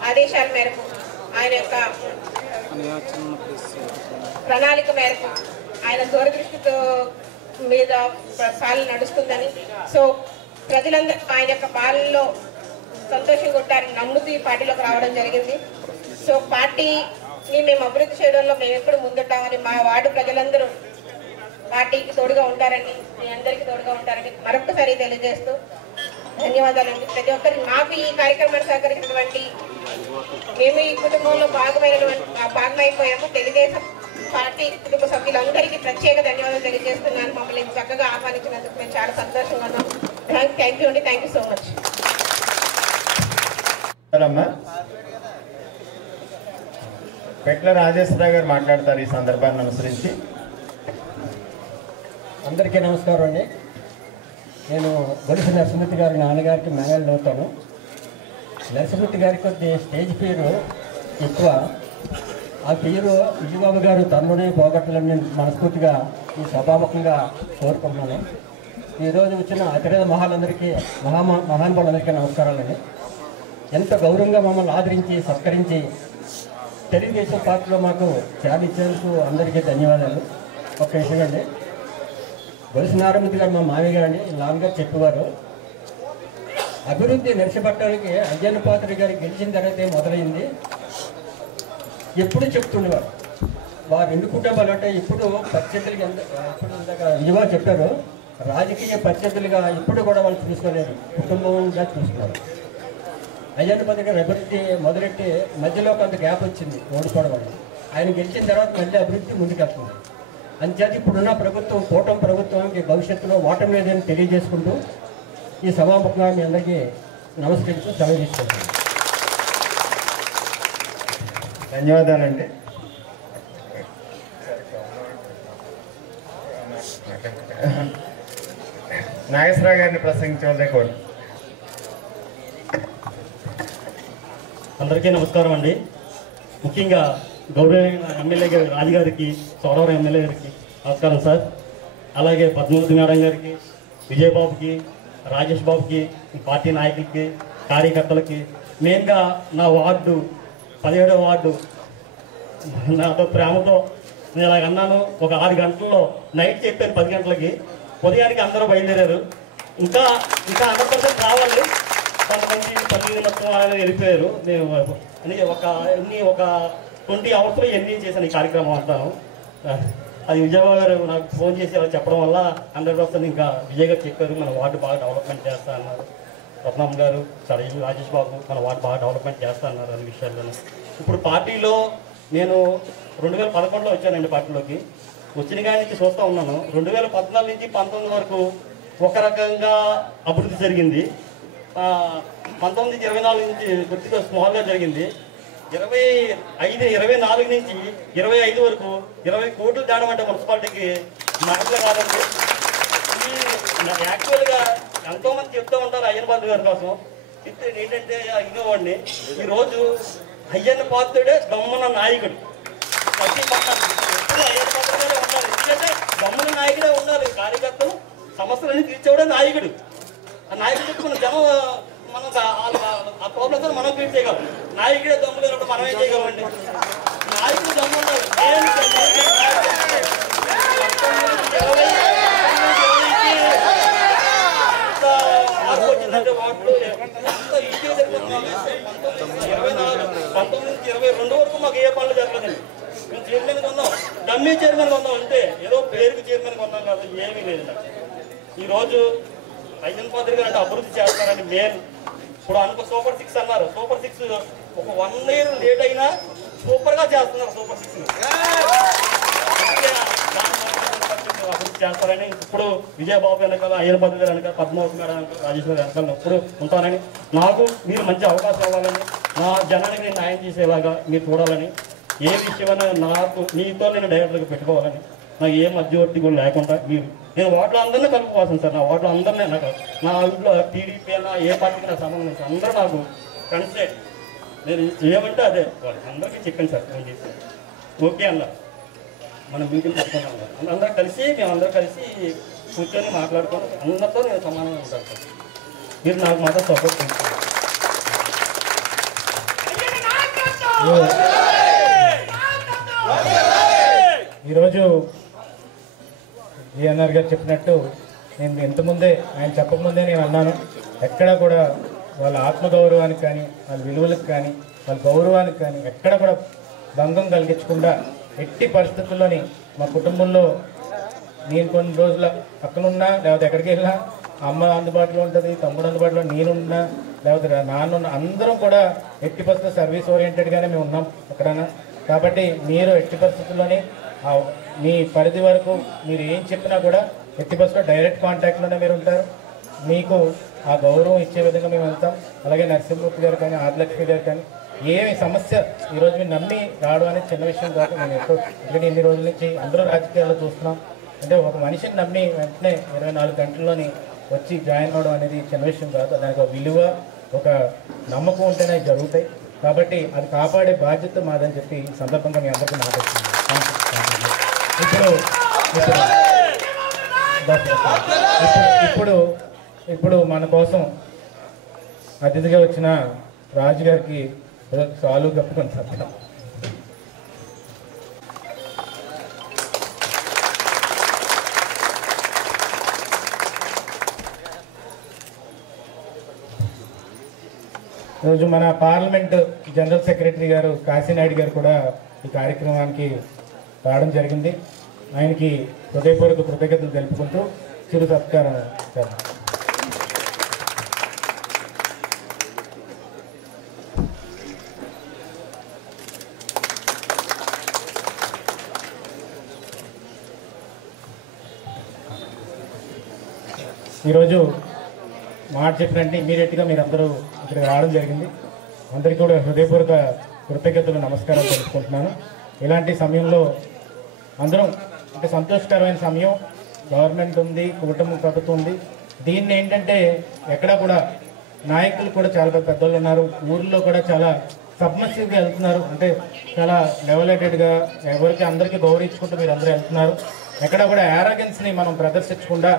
ఆదేశాల మేరకు ఆయన యొక్క ప్రణాళిక మేరకు ఆయన దూరదృష్టితో మీద పాలన నడుస్తుందని, సో ప్రజలందరూ ఆయన యొక్క పాలనలో సంతోషంగా ఉంటారని నమ్ముతూ ఈ పార్టీలోకి రావడం జరిగింది. సో పార్టీని మేము అభివృద్ధి చేయడంలో మేము ఎప్పుడు ముందుంటామని మా వార్డు ప్రజలందరూ పార్టీకి తోడుగా ఉంటారని మీ అందరికీ తోడుగా ఉంటారని మరొకసారి తెలియజేస్తూ ధన్యవాదాలండి. ప్రతి ఒక్కరికి మాకు ఈ కార్యక్రమాన్ని సహకరించినటువంటి మేము ఈ కుటుంబంలో భాగమైపోయాము. తెలుగుదేశం పార్టీ కుటుంబ సభ్యులందరికీ ప్రత్యేక ధన్యవాదాలు తెలియజేస్తున్నాను. మమ్మల్ని చక్కగా ఆహ్వానించినందుకు మేము చాలా సంతోషంగా ఉన్నాం. థ్యాంక్ యూ అండి. Thank you so much. Petla Rajeswararao గారు మాట్లాడతారు ఈ సందర్భాన్ని అనుసరించి. అందరికీ నమస్కారం అండి. నేను గొలుసు నరసింహతి గారి నాన్నగారికి మేనల్ని అవుతాను. నరసింహతి గారి కొద్ది స్టేజ్ పేరు ఎక్కువ. ఆ పేరు విజయబాబు గారు తనలోనే పోగొట్టాలని మనస్ఫూర్తిగా ఈ సభాముఖంగా కోరుకుంటున్నాను. ఈరోజు వచ్చిన అతిరేద మహానుభావులందరికీ నమస్కారాలండి. ఎంత గౌరవంగా మమ్మల్ని ఆదరించి సత్కరించి తెలుగుదేశం పార్టీలో మాకు చాలా ఇచ్చేందుకు అందరికీ ధన్యవాదాలు. ఒక విషయం అండి, గొలుసు నారాయణమూర్తి గారు మా మామయ్య గారు అండి, నాన్నగారు చెప్పేవారు అభివృద్ధి నడిచిపట్టడానికి అయ్యన్న పాత్ర గారు గెలిచిన తర్వాత మొదలైంది. ఎప్పుడు చెప్తుండేవారు వారు ఎన్ని కుటుంబాలు అంటే ఇప్పుడు పరిస్థితులకి ఇప్పుడు ఇందాక విజయవాడ చెప్పారు, రాజకీయ పరిస్థితులుగా ఇప్పుడు కూడా వాళ్ళు చూసుకోలేదు, కుటుంబంగా చూస్తున్నారు. అయ్యన్న పాత్ర గారు అభివృద్ధి మొదలెట్టి మధ్యలో కొంత గ్యాప్ వచ్చింది ఓడిపోవడం వల్ల. ఆయన గెలిచిన తర్వాత మళ్ళీ అభివృద్ధి ముందుకెళ్తుంది. అంచేత ఇప్పుడున్న ప్రభుత్వం కూటమి ప్రభుత్వానికి భవిష్యత్తులో ఓటమి లేదని తెలియజేసుకుంటూ ఈ సభాముఖంగా మీ అందరికీ నమస్కరిస్తూ సెలవు తీసుకుంటున్నాను. ధన్యవాదాలండి. నాగేశ్వరరావు గారిని ప్రసంగించవలే కోరు. అందరికీ నమస్కారం అండి. ముఖ్యంగా గౌరవ ఎమ్మెల్యే గారి రాజుగారికి, సోడవరం ఎమ్మెల్యే గారికి నమస్కారం సార్. అలాగే పద్మావతి మేడం గారికి, విజయబాబుకి, రాజేష్ బాబుకి, పార్టీ నాయకులకి, కార్యకర్తలకి, మెయిన్గా నా వార్డు 17వ వార్డు నాతో ప్రేమతో నేను ఇలాగ అన్నాను. ఒక 6 గంటల్లో నైట్ చెప్పాను 10 గంటలకి, ఉదయానికి అందరూ బయలుదేరారు. ఇంకా 100% రావాలి. కొంతమంది 15 మొత్తం వెళ్ళిపోయారు. నేను ఒక 20 అవర్స్లో ఎన్ని చేశాను ఈ కార్యక్రమం అంటాను. అది విజయబాబు గారు నాకు ఫోన్ చేసి అలా చెప్పడం వల్ల 100% ఇంకా విజయ్ గారు చెప్పారు మన వార్డు బాగా డెవలప్మెంట్ చేస్తా అన్నారు. రత్నం గారు, రాజేష్ బాబు మన వార్డు బాగా డెవలప్మెంట్ చేస్తా అన్నారు అన్ని విషయాల్లోనూ. ఇప్పుడు పార్టీలో నేను 2011లో వచ్చానండి. పార్టీలోకి వచ్చిన కాడి నుంచి చూస్తూ ఉన్నాను. 2014 నుంచి 19 వరకు ఒక రకంగా అభివృద్ధి జరిగింది. 19 నుంచి 24 నుంచి కొద్దిగా స్మాల్గా జరిగింది. 24 నుంచి 25 వరకు 20 కోట్లు దాడం అంటే మున్సిపాలిటీకి మాటలు కాదండి. యాక్చువల్గా ఎంతోమంది చెప్తూ ఉంటారు అయ్యన్న పాత్రుడు గారి కోసం. చెప్తే ఏంటంటే ఇన్నోవాడిని ఈరోజు అయ్యన్న పాత్రుడే దమ్మున నాయకుడు. ప్రతి పక్కన అయ్యన్న పాత్రుడు గారే ఉండాలి. ఎందుకంటే దమ్మున నాయకుడే ఉండాలి. కార్యకర్తలు సమస్యలన్నీ తీర్చేవాడే నాయకుడు. ఆ నాయకుడికి మన జనం మనం ఆ ప్రాబ్లమ్స్ మనం క్రియేట్ చేయగలం. నాయకుడే దమ్ము లేనప్పుడు మనం ఏం చేయగలమండి? నాయకుడు దమ్ము ఉండాలి. వాటిలో అంత ఈజీ జరిగిపోతుంది. 19 నుంచి 22 వరకు మాకు ఏ పనులు జరగలేదండి. మేము చైర్మన్గా ఉన్నాం, డమ్మీ చైర్మన్గా ఉన్నాం అంతే. ఏదో పేరుకి చైర్మన్గా ఉన్నాం కాదు, ఏమీ లేదు. ఈరోజు అయ్యన్న పాత్రుడు గారు అంటే అభివృద్ధి చేస్తారని మెయిన్. ఇప్పుడు అనుకో సూపర్ 6 అన్నారు. సూపర్ 6 ఒక 1 year లేట్ అయినా సూపర్గా చేస్తున్నారు. సూపర్ 6 అభివృద్ధి చేస్తారని ఇప్పుడు విజయబాబు వెనకాల, అయ్యన్న పాత్రుడు గారు వెనకాల, పద్మావతి మేడం వెనకాల, రాజేష్ గారు వెనకాల ఎప్పుడు ఉంటానని, నాకు మీరు మంచి అవకాశం ఇవ్వాలని, నా జనానికి నేను న్యాయం చేసేలాగా మీరు చూడాలని, ఏ విషయమైనా నాకు మీతో నేను డైరెక్టర్గా పెట్టుకోవాలని, నాకు ఏ మధ్యవర్తి కూడా లేకుండా మీరు నేను వాటిలో అందరినీ కలుపుకోవాల్సింది సార్. నా వాటిలో అందరినీ నాకు నా ఇంట్లో టీడీపీ అయినా ఏ పార్టీకి నాకు సంబంధం లేదు. అందరూ నాకు ఫ్రెండ్సే. నేను ఏమంటే అదే వాళ్ళకి అందరికీ చెప్పాను సార్. ఫోన్ చేసి ఓకే అన్నారు. మనం మీటింగ్ పెట్టుకున్నాం సార్. మేమందరం కలిసి కూర్చొని మాట్లాడుకొని అందరితో నేను సమానంగా ఉంటాను సార్. మీరు నాకు మాత్రం సపోర్ట్ చేస్తారు. ఈరోజు జిఎన్ఆర్ గారు చెప్పినట్టు నేను ఇంతకుముందే ఆయన చెప్పకముందే నేను అన్నాను, ఎక్కడ కూడా వాళ్ళ ఆత్మగౌరవానికి కానీ వాళ్ళ విలువలకు కానీ వాళ్ళ గౌరవానికి కానీ ఎక్కడ కూడా భంగం కలిగించకుండా ఎట్టి పరిస్థితుల్లోని మా కుటుంబంలో నేను కొన్ని రోజుల పక్కనున్నా లేకపోతే ఎక్కడికి వెళ్ళినా అమ్మ అందుబాటులో ఉంటుంది, తమ్ముడు అందుబాటులో నేనున్నా లేకపోతే నాన్న అందరం కూడా ఎట్టి పరిస్థితుల్లో సర్వీస్ ఓరియంటెడ్గానే మేము ఉన్నాం ఎక్కడైనా. కాబట్టి మీరు ఎట్టి పరిస్థితుల్లోని మీ పరిధి వరకు మీరు ఏం చెప్పినా కూడా ఎట్టి పరిస్థితుల్లో డైరెక్ట్ కాంటాక్ట్లోనే మీరు ఉంటారు. మీకు ఆ గౌరవం ఇచ్చే విధంగా మేము వెళ్తాం. అలాగే నరసింహమూర్తి గారు కానీ ఆదిలక్ష్మి గారు కానీ ఏమి సమస్య ఈరోజు మీరు నమ్మి రావడం అనేది చిన్న విషయం కాదు. నేను ఎందుకంటే ఇన్ని రోజుల నుంచి అందరూ రాజకీయాల్లో చూస్తున్నాం. అంటే ఒక మనిషిని నమ్మి వెంటనే 24 గంటల్లోని వచ్చి జాయిన్ అవ్వడం అనేది చిన్న విషయం కాదు. దానికి ఒక విలువ, ఒక నమ్మకం ఉంటేనే జరుగుతాయి. కాబట్టి అది కాపాడే బాధ్యత మాదని చెప్పి ఈ సందర్భంగా మీ అందరికీ మాట్లాడుతున్నాను. ఇప్పుడు మన కోసం అతిథిగా వచ్చిన రాజు గారికి సాలు కప్పుకొని చెప్తాం. ఈరోజు మన పార్లమెంట్ జనరల్ సెక్రటరీ గారు కాశీనాయుడు గారు కూడా ఈ కార్యక్రమానికి రావడం జరిగింది. ఆయనకి హృదయపూర్వక కృతజ్ఞతలు తెలుపుకుంటూ చిరు సత్కారం చేద్దాం. ఈరోజు మాట చెప్పినట్టు ఇమీడియట్గా మీరందరూ ఇక్కడికి రావడం జరిగింది. అందరికీ కూడా హృదయపూర్వక కృతజ్ఞతలు నమస్కారాలు తెలుపుకుంటున్నాను. ఇలాంటి సమయంలో అందరం అంటే సంతోషకరమైన సమయం. గవర్నమెంట్ ఉంది, కుటుంబ ప్రభుత్వం ఉంది. దీన్ని ఏంటంటే ఎక్కడా కూడా నాయకులు కూడా చాలా పెద్దలు ఉన్నారు. ఊర్లో కూడా చాలా సబ్మసివ్గా వెళ్తున్నారు. అంటే చాలా లెవెలేటెడ్గా ఎవరికి అందరికీ గౌరవించుకుంటూ మీరు అందరూ వెళ్తున్నారు. ఎక్కడా కూడా యారగెన్స్ని మనం ప్రదర్శించకుండా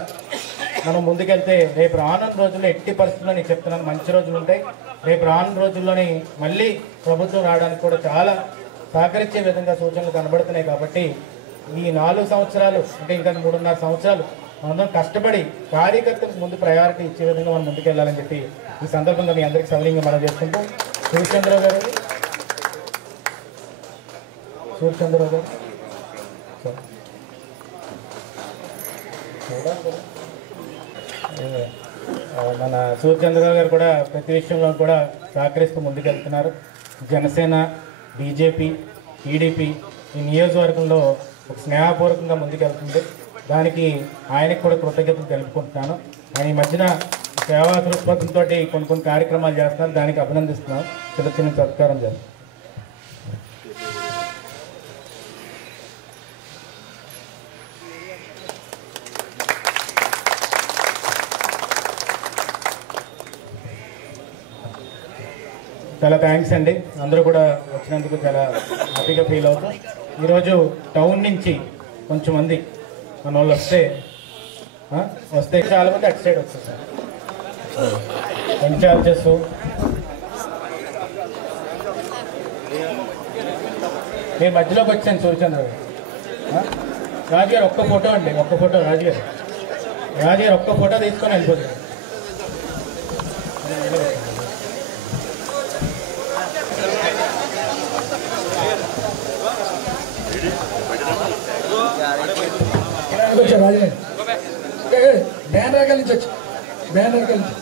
మనం ముందుకెళ్తే రేపు రానున్న రోజుల్లో ఎట్టి పరిస్థితుల్లో నేను చెప్తున్నాను మంచి రోజులు ఉంటాయి. రేపు రానున్న రోజుల్లోని మళ్ళీ ప్రభుత్వం రావడానికి కూడా చాలా సహకరించే విధంగా సూచనలు కనబడుతున్నాయి. కాబట్టి ఈ 4 సంవత్సరాలు అంటే ఇంకా 3.5 సంవత్సరాలు మనం కష్టపడి కార్యకర్తలకు ముందు ప్రయారిటీ ఇచ్చే విధంగా మనం ముందుకెళ్ళాలని చెప్పి ఈ సందర్భంగా మీ అందరికీ సవినయంగా మనం చేసుకుంటూ సూర్యచంద్రరావు గారు మన సూర్యచంద్రరావు గారు కూడా ప్రతి విషయంలో కూడా సహకరిస్తూ ముందుకెళ్తున్నారు. జనసేన, బీజేపీ, టీడీపీ ఈ నియోజకవర్గంలో ఒక స్నేహపూర్వకంగా ముందుకెళ్తుంది. దానికి ఆయనకు కూడా కృతజ్ఞతలు తెలుపుకుంటున్నాను. ఆయన ఈ మధ్యన సేవా దృక్పథంతో కొన్ని కార్యక్రమాలు చేస్తున్నారు. దానికి అభినందిస్తున్నాను. చిన్న సత్కారం చేస్తాను. చాలా థ్యాంక్స్ అండి. అందరూ కూడా వచ్చినందుకు చాలా హ్యాపీగా ఫీల్ అవుతాం. ఈరోజు టౌన్ నుంచి కొంచెం మంది మన వాళ్ళు వస్తే చాలా మంది అటు సైడ్ వస్తారు సార్. ఇన్ఛార్జెస్ నేను మధ్యలోకి వచ్చాను. సూర్యచంద్ర రాజుగారు ఒక్క ఫోటో అండి, ఒక్క ఫోటో రాజుగారు ఒక్క ఫోటో తీసుకొని వెళ్ళిపోతారు. బ్యానర్ కలిసి వచ్చి బ్యానర్ కలిసి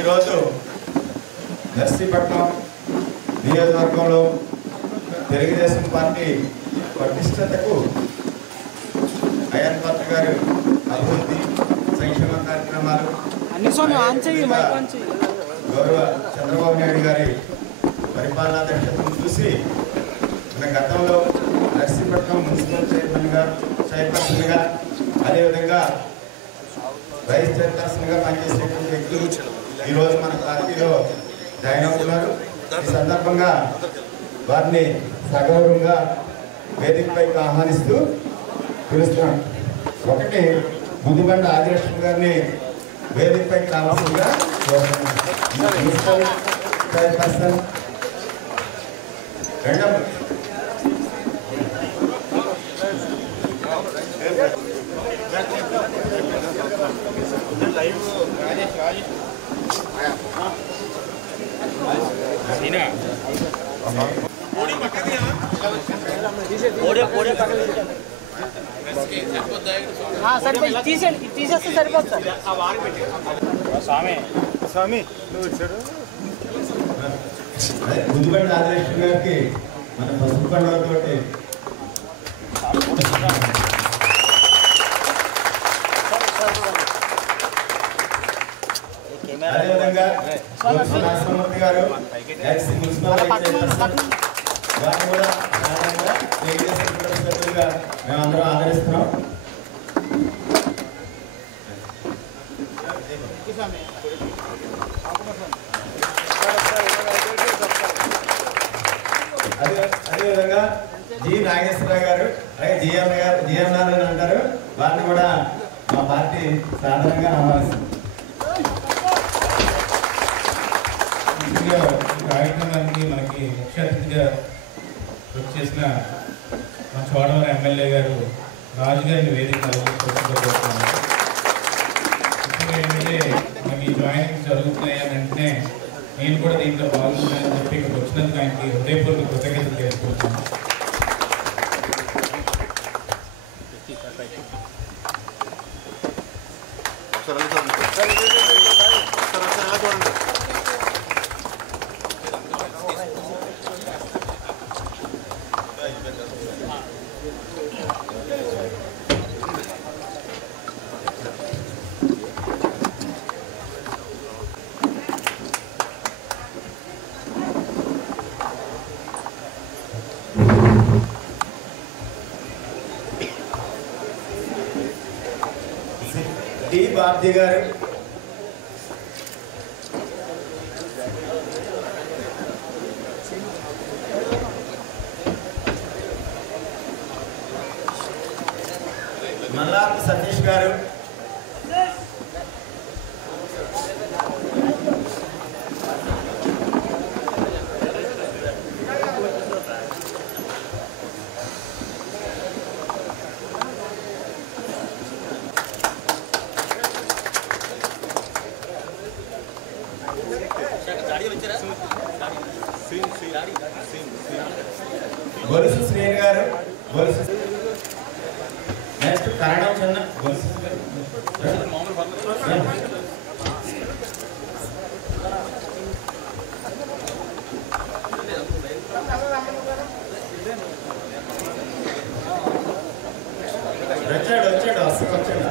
ఈరోజు నర్సీపట్నం నియోజకవర్గంలో తెలుగుదేశం పార్టీ పటిష్టతకు అయ్యన్ పాత్ర గారు అభివృద్ధి సంక్షేమ కార్యక్రమాలు గౌరవ చంద్రబాబు నాయుడు గారి పరిపాలనా దక్షతను చూసి మన గతంలో నర్సీపట్నం మున్సిపల్ చైర్పర్సన్గా అదేవిధంగా వైస్ చైర్పర్సన్గా పనిచేసేటువంటి వ్యక్తులు ఈరోజు మన పార్టీలో జాయిన్ అవుతున్నారు. ఈ సందర్భంగా వారిని సగౌరవంగా వేదికపైకి ఆహ్వానిస్తూ పిలుస్తున్నాం. ఒకటి ముద్దుబండ ఆదిలక్ష్మి గారిని వేదికపైకి రావాల్సిందిగా మున్సిపల్ చైర్పర్సన్. రెండవ తీసేస్తే సరిపోతుంది స్వామి నువ్వు ఇచ్చాడు. ముద్దుబండ ఆదిలక్ష్మి గారికి మన పసుపు పండుగతోటి అదేవిధంగా నరసింహమూర్తి గారు ఎక్స్ మున్సిపల్ వారిని కూడా సాధారణంగా తెలుగుదేశం సభ్యులుగా మేమందరం ఆదరిస్తున్నాం. అదేవిధంగా జి నాగేశ్వరరావు గారు అలాగే జిఎం నారాయణ అంటారు. వారిని కూడా మా పార్టీ సాధారణంగా ఆహ్వానిస్తుంది. కార్యక్రమానికి మనకి ముఖ్య అతిథిగా వచ్చేసిన మన చోడవరం ఎమ్మెల్యే గారు రాజు గారిని వేదిక ఏంటంటే మనకి జాయినింగ్ జరుగుతున్నాయని వెంటనే నేను కూడా దీంట్లో పాల్గొన్నానని చెప్పి ఇక్కడికి వచ్చినందుకు ఆయనకి హృదయపూర్వక కృతజ్ఞతలు తెలుసుకుంటున్నాను. బాబ్జీ గారు, మల్లాపు సతీష్ గారు, గొలుసు శ్రీని గారు, గొలుసు నెక్స్ట్ కరణం చిన్న గొలుసు వచ్చాడు అసలు వచ్చాడు.